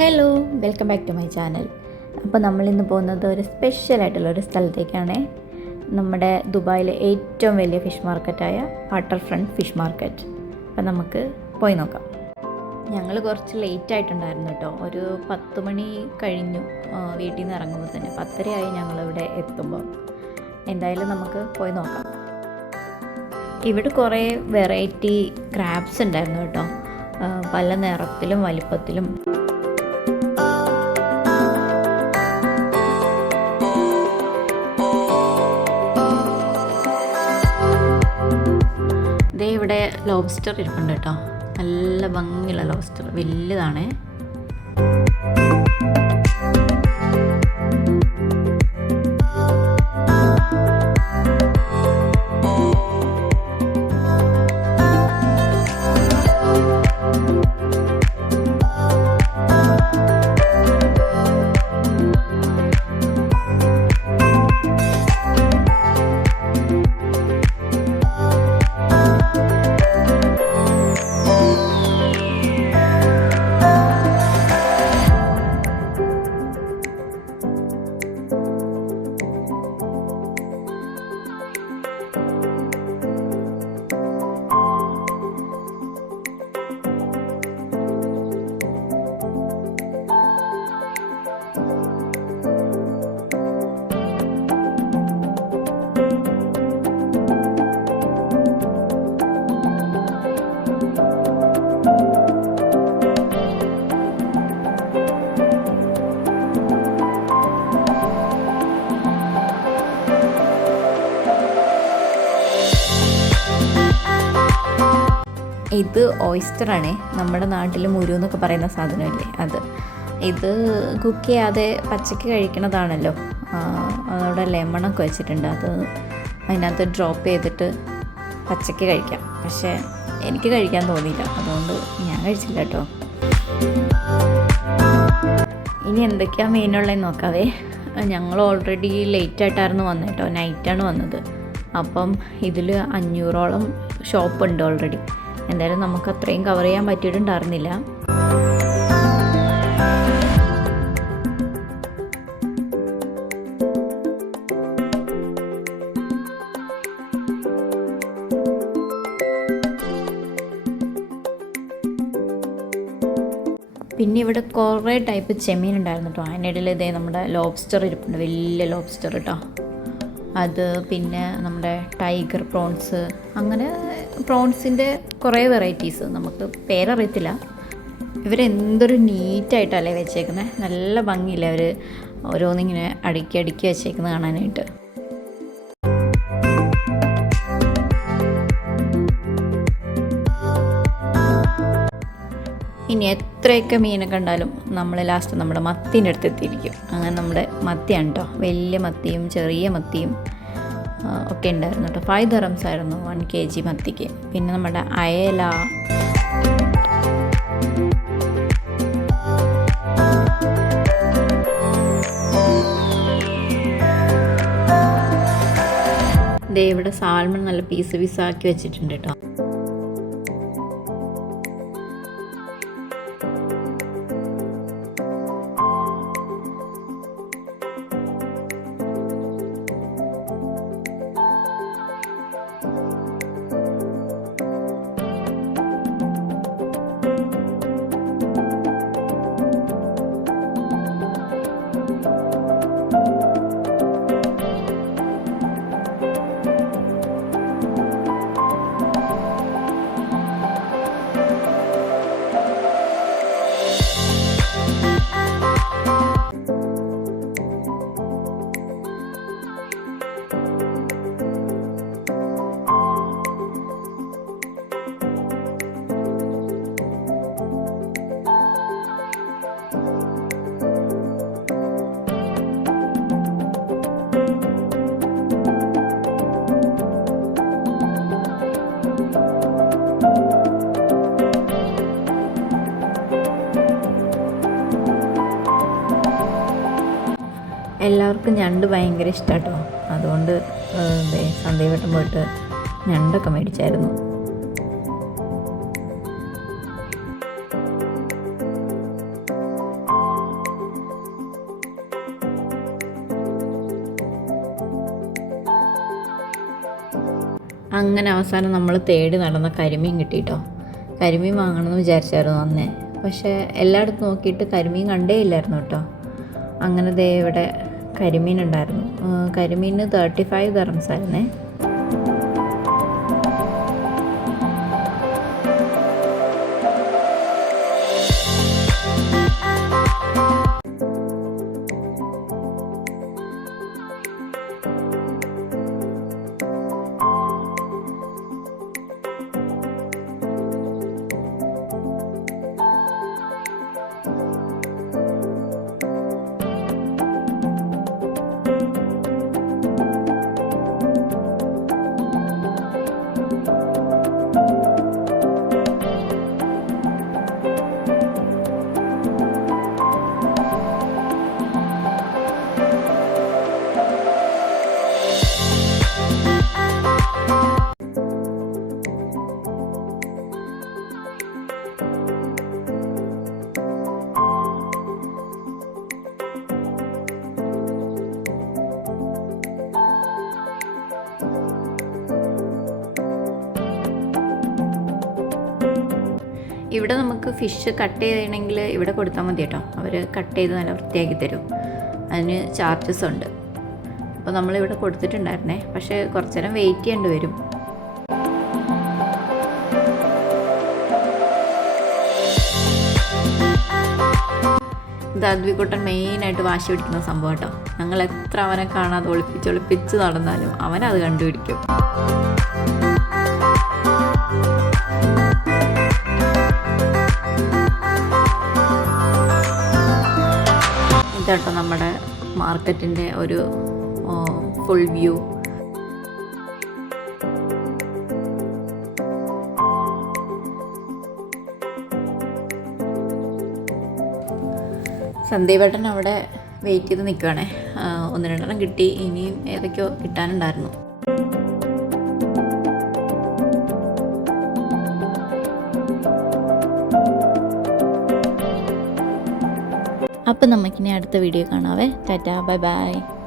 Hello welcome back to my channel അപ്പോൾ നമ്മളിന്ന് പോകുന്നത് ഒരു സ്പെഷ്യൽ ആയിട്ടുള്ള ഒരു സ്ഥലത്തേക്കാണ്. നമ്മുടെ ദുബായിലെ ഏറ്റവും വലിയ ഫിഷ് മാർക്കറ്റായ വാട്ടർ ഫ്രണ്ട് ഫിഷ് മാർക്കറ്റ് അപ്പോൾ നമുക്ക് പോയി നോക്കാം. ഞങ്ങൾ കുറച്ച് ലേറ്റ് ആയിട്ടുണ്ടായിരുന്നു കേട്ടോ ഒരു പത്ത് മണി കഴിഞ്ഞു. വീട്ടിൽ നിന്ന് ഇറങ്ങുമ്പോൾ തന്നെ. പത്തരയായി ഞങ്ങളിവിടെ എത്തുമ്പോൾ എന്തായാലും നമുക്ക് പോയി നോക്കാം. ഇവിടെ കുറേ വെറൈറ്റി ക്രാബ്സ് ഉണ്ടായിരുന്നു കേട്ടോ പല നിറത്തിലും വലിപ്പത്തിലും. ഇവിടെ ലോബ്സ്റ്റർ ഇരിപ്പുണ്ട് കേട്ടോ. നല്ല ഭംഗിയുള്ള ലോബ്സ്റ്റർ വലുതാണ്. ഇത് ഓയിസ്റ്ററാണ് നമ്മുടെ നാട്ടിൽ മുരു എന്നൊക്കെ പറയുന്ന സാധനമില്ലേ അത്. ഇത് കുക്ക് ചെയ്യാതെ പച്ചക്ക് കഴിക്കണതാണല്ലോ. അതോടെ ലെമണൊക്കെ വെച്ചിട്ടുണ്ട്. അത് അതിനകത്ത് ഡ്രോപ്പ് ചെയ്തിട്ട് പച്ചക്ക് കഴിക്കാം. പക്ഷേ എനിക്ക് കഴിക്കാൻ തോന്നിയില്ല. അതുകൊണ്ട് ഞാൻ കഴിച്ചില്ല കേട്ടോ ഇനി എന്തൊക്കെയാണ് മെയിനുള്ളതെന്ന് നോക്കാവേ. ഞങ്ങൾ ഓൾറെഡി ലേറ്റ് ആയിട്ടായിരുന്നു വന്നത് കേട്ടോ നൈറ്റാണ് വന്നത്. അപ്പം ഇതിൽ അഞ്ഞൂറോളം ഷോപ്പുണ്ട് ഓൾറെഡി എന്തായാലും നമുക്ക് അത്രയും കവർ ചെയ്യാൻ പറ്റിയിട്ടുണ്ടായിരുന്നില്ല. പിന്നെ ഇവിടെ കുറേ ടൈപ്പ് ചെമ്മീൻ ഉണ്ടായിരുന്നു കേട്ടോ. അതിനിടയിൽ ഇതേ നമ്മുടെ ലോബ്സ്റ്റർ ഇരിപ്പുണ്ട്. വലിയ ലോബ്സ്റ്റർ കേട്ടോ അത് പിന്നെ നമ്മുടെ ടൈഗർ പ്രോൺസ് അങ്ങനെ പ്രോൺസിന്റെ കുറേ വെറൈറ്റീസ് നമുക്ക് പേരറിയത്തില്ല. ഇവരെന്തൊരു നീറ്റായിട്ടല്ലേ വെച്ചേക്കുന്നത് നല്ല ഭംഗിയില്ല അവർ ഓരോന്നിങ്ങനെ അടുക്കി അടുക്കി വെച്ചേക്കുന്നത് കാണാനായിട്ട്. ഇനി എത്രയൊക്കെ മീനെ കണ്ടാലും നമ്മൾ ലാസ്റ്റ് നമ്മുടെ മത്തീന്റെ അടുത്ത് എത്തിയിരിക്കും. അങ്ങനെ നമ്മുടെ മത്തിയാണ് കേട്ടോ വലിയ മത്തിയും ചെറിയ മത്തിയും ഒക്കെ ഉണ്ടായിരുന്നു കേട്ടോ ഫൈവ് ദറംസ് ആയിരുന്നു വൺ കെ ജി മത്തിക്ക്. പിന്നെ നമ്മുടെ അയല. ദേ ഇവിടെ സാൽമൺ നല്ല പീസ് പീസാക്കി വെച്ചിട്ടുണ്ട് കേട്ടോ എല്ലാവർക്കും ഞണ്ട് ഭയങ്കര ഇഷ്ടമാട്ടോ അതുകൊണ്ട് സന്ധ്യവട്ടം പോയിട്ട് ഞണ്ടൊക്കെ മേടിച്ചായിരുന്നു. അങ്ങനെ അവസാനം നമ്മൾ തേടി നടന്ന കരിമീൻ കിട്ടിയിട്ടോ കരിമീൻ വാങ്ങണമെന്ന് വിചാരിച്ചായിരുന്നു അന്നേ. പക്ഷേ എല്ലായിടത്തും നോക്കിയിട്ട് കരിമീൻ കണ്ടേ ഇല്ലായിരുന്നു കേട്ടോ. അങ്ങനെ ദേ ഇവിടെ കരിമീൻ ഉണ്ടായിരുന്നു. കരിമീൻ കരിമീന് തേർട്ടി ഫൈവ് ദറംസ് ആയിരുന്നേ. ഇവിടെ നമുക്ക് ഫിഷ് കട്ട് ചെയ്യണമെങ്കിൽ ഇവിടെ കൊടുത്താൽ മതി കേട്ടോ. അവർ കട്ട് ചെയ്ത് നല്ല വൃത്തിയാക്കി തരും. അതിന് ചാർജസ് ഉണ്ട്. അപ്പോൾ നമ്മളിവിടെ കൊടുത്തിട്ടുണ്ടായിരുന്നേ. പക്ഷേ കുറച്ച് നേരം വെയിറ്റ് ചെയ്യേണ്ടി വരും. ഇത് അദ്വിക്കുട്ടൻ മെയിനായിട്ട് വാശി പിടിക്കുന്ന സംഭവം കേട്ടോ. ഞങ്ങൾ എത്ര അവനെ കാണാതെ ഒളിപ്പിച്ച് ഒളിപ്പിച്ച് നടന്നാലും അവനത് കണ്ടുപിടിക്കും. മാർക്കറ്റിന്റെ ഒരു ഫുൾ വ്യൂ സന്ദീപേട്ടൻ അവിടെ വെയിറ്റ് ചെയ്ത് നിൽക്കുകയാണേ ഒന്ന് രണ്ടെണ്ണം കിട്ടി. ഇനിയും ഏതൊക്കെയോ കിട്ടാനുണ്ടായിരുന്നു. അപ്പം നമുക്കിനി അടുത്ത വീഡിയോ കാണാവേ. Tata bye bye.